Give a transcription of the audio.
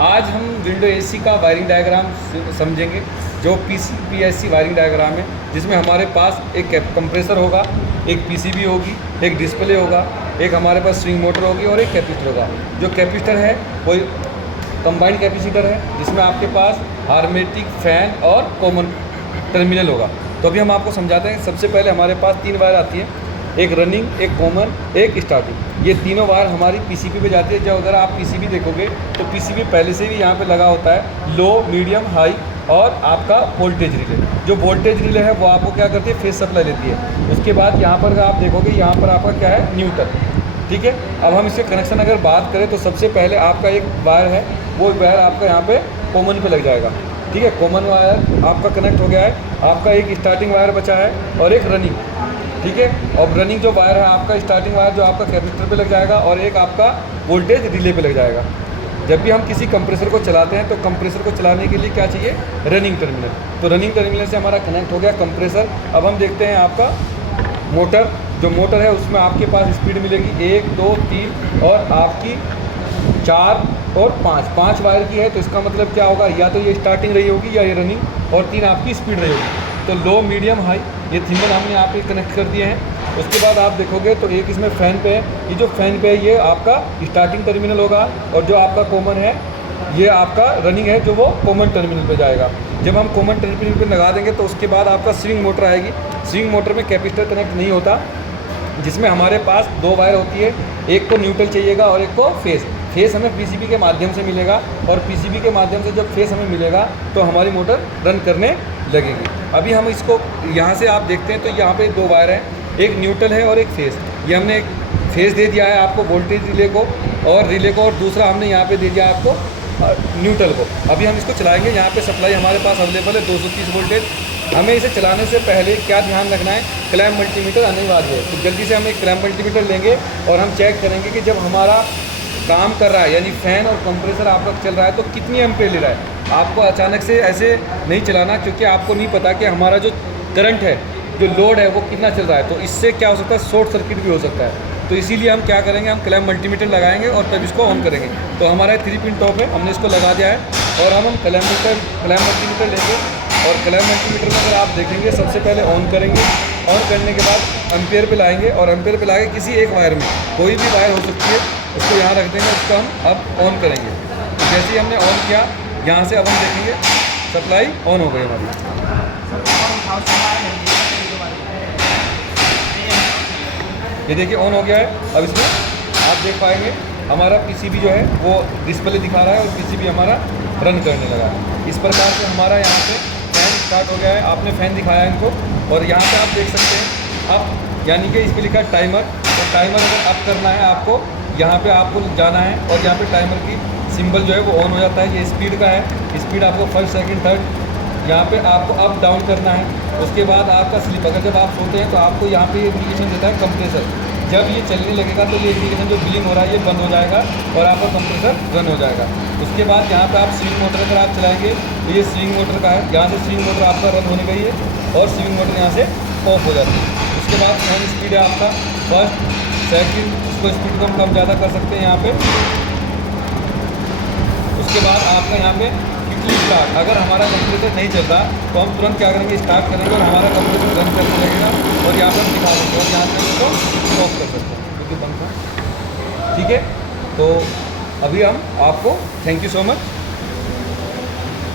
आज हम window AC का वायरिंग डायग्राम समझेंगे, जो पीएससी वायरिंग डायग्राम है, जिसमें हमारे पास एक कंप्रेसर होगा, एक पीसीबी होगी, एक डिस्प्ले होगा, एक हमारे पास स्विंग मोटर होगी और एक कैपेसिटर होगा। जो कैपेसिटर है वो कंबाइंड कैपेसिटर है, जिसमें आपके पास हार्मेटिक, फैन और कॉमन टर्मिनल होगा। तो अभी हम आपको समझाते हैं। सबसे पहले हमारे पास 3 वायर आती है, एक रनिंग, एक कॉमन, एक स्टार्टिंग। ये तीनों वायर हमारी पीसीबी पे जाती है। जब अगर आप पीसीबी देखोगे तो पीसीबी पहले से भी यहाँ पे लगा होता है लो, मीडियम, हाई और आपका वोल्टेज रिले। जो वोल्टेज रिले है वो आपको क्या करती है, फेज सप्लाई लेती है। उसके बाद यहाँ पर आप देखोगे, यहाँ पर आपका क्या है, न्यूट्रल। ठीक है, अब हम इसके कनेक्शन अगर बात करें तो सबसे पहले आपका एक वायर है, वो वायर आपका यहाँ पे कॉमन पे लग जाएगा। ठीक है, कॉमन वायर आपका कनेक्ट हो गया है। आपका एक स्टार्टिंग वायर बचा है और एक रनिंग। ठीक है, और रनिंग जो वायर है आपका, स्टार्टिंग वायर जो आपका कैपेसिटर पे लग जाएगा और एक आपका वोल्टेज रिले पे लग जाएगा। जब भी हम किसी कंप्रेसर को चलाते हैं तो कंप्रेसर को चलाने के लिए क्या चाहिए, रनिंग टर्मिनल। तो रनिंग टर्मिनल से हमारा कनेक्ट हो गया कंप्रेसर। अब हम देखते हैं आपका मोटर। जो मोटर है उसमें आपके पास स्पीड मिलेगी 1, 2, 3 और आपकी 4 और 5 वायर की है। तो इसका मतलब क्या होगा, या तो ये स्टार्टिंग रही होगी या ये रनिंग, और 3 आपकी स्पीड रही होगी। तो लो, मीडियम, हाई ये थिम्बल हमने यहाँ पे कनेक्ट कर दिए हैं। उसके बाद आप देखोगे तो एक इसमें फ़ैन पे है। ये जो फ़ैन पे है ये आपका स्टार्टिंग टर्मिनल होगा, और जो आपका कॉमन है ये आपका रनिंग है, जो वो कॉमन टर्मिनल पे जाएगा। जब हम कॉमन टर्मिनल पे लगा देंगे तो उसके बाद आपका स्विंग मोटर आएगी। स्विंग मोटर में कैपेसिटर कनेक्ट नहीं होता, जिसमें हमारे पास 2 वायर होती है, एक को न्यूट्रल चाहिएगा और एक को फेस। फेस हमें पीसीबी के माध्यम से मिलेगा, और पीसीबी के माध्यम से जब फेस हमें मिलेगा तो हमारी मोटर रन करने लगेगी। अभी हम इसको यहाँ से आप देखते हैं तो यहाँ पे 2 वायर हैं, एक न्यूट्रल है और एक फेस। ये हमने एक फेस दे दिया है आपको वोल्टेज रिले को और रिले को, और दूसरा हमने यहाँ पे दे दिया आपको न्यूट्रल को। अभी हम इसको चलाएंगे। यहाँ पे सप्लाई हमारे पास अवेलेबल है 230 वोल्टेज। हमें इसे चलाने से पहले क्या ध्यान रखना है, क्लैम्प मल्टीमीटर अनिवार्य है। तो जल्दी से हम एक क्लैम्प मल्टीमीटर लेंगे और हम चेक करेंगे कि जब हमारा काम कर रहा है, यानी फ़ैन और कंप्रेसर आपका चल रहा है, तो कितनी एम्पेयर ले रहा है। आपको अचानक से ऐसे नहीं चलाना, क्योंकि आपको नहीं पता कि हमारा जो करंट है, जो लोड है वो कितना चल रहा है। तो इससे क्या हो सकता है, शॉर्ट सर्किट भी हो सकता है। तो इसीलिए हम क्या करेंगे, हम क्लैम्प मल्टीमीटर लगाएंगे और तब इसको ऑन करेंगे। तो हमारा 3 पिन टॉप है, हमने इसको लगा दिया है। और अब हम क्लैम्प मल्टीमीटर लेंगे, और क्लैम्प मल्टीमीटर में अगर आप देखेंगे सबसे पहले ऑन करेंगे। ऑन करने के बाद एम्पेयर पे लाएंगे, और एम्पेयर पे लाके किसी एक वायर में, कोई भी वायर हो सकती है, उसको यहाँ रख देंगे। उसको हम अब ऑन करेंगे। तो जैसे ही हमने ऑन किया, यहाँ से अब हम देखेंगे सप्लाई ऑन हो गई हमारी। ये देखिए ऑन हो गया है। अब इसमें आप देख पाएंगे हमारा पीसीबी जो है वो डिस्प्ले दिखा रहा है, और पीसीबी हमारा रन करने लगा है। इस प्रकार से हमारा यहाँ पे फैन स्टार्ट हो गया है। आपने फ़ैन दिखाया इनको, और यहाँ पे आप देख सकते हैं अब, यानी कि इस पर लिखा है टाइमर। तो टाइमर अगर अप करना है आपको, यहाँ पे आपको जाना है, और यहाँ पे टाइमर की सिंबल जो है वो ऑन हो जाता है। ये स्पीड का है, स्पीड आपको फर्स्ट, सेकंड, थर्ड, यहाँ पे आपको अप डाउन करना है। उसके बाद आपका स्लिप, अगर जब आप सोते हैं तो आपको यहाँ पे इंडिकेशन देता है कंप्रेसर। जब ये चलने लगेगा तो ये इंडिकेशन जो ब्लिंक हो रहा है ये बंद हो जाएगा, और आपका कंप्रेसर रन हो जाएगा। उसके बाद यहाँ पे आप स्विंग मोटर अगर आप चलाएंगे तो ये स्विंग मोटर का है, यहाँ से स्विंग मोटर आपका रन होने गई है, और स्विंग मोटर यहाँ से ऑफ हो जाती है। उसके बाद फैन स्पीड है आपका फर्स्ट, सेकंड, उसको स्पीड को हम कम ज़्यादा कर सकते हैं यहाँ पे। उसके बाद आपका यहाँ पे क्विकली स्टार्ट, अगर हमारा कंप्रेसर नहीं चल रहा तो हम तुरंत क्या करेंगे, स्टार्ट करेंगे और हमारा कंप्रेसर रन करने लगेगा, और यहाँ पर हम दिखा देंगे, और यहाँ से इसको ऑफ कर सकते हैं क्योंकि पंखा। ठीक है, तो अभी हम आपको थैंक यू सो मच।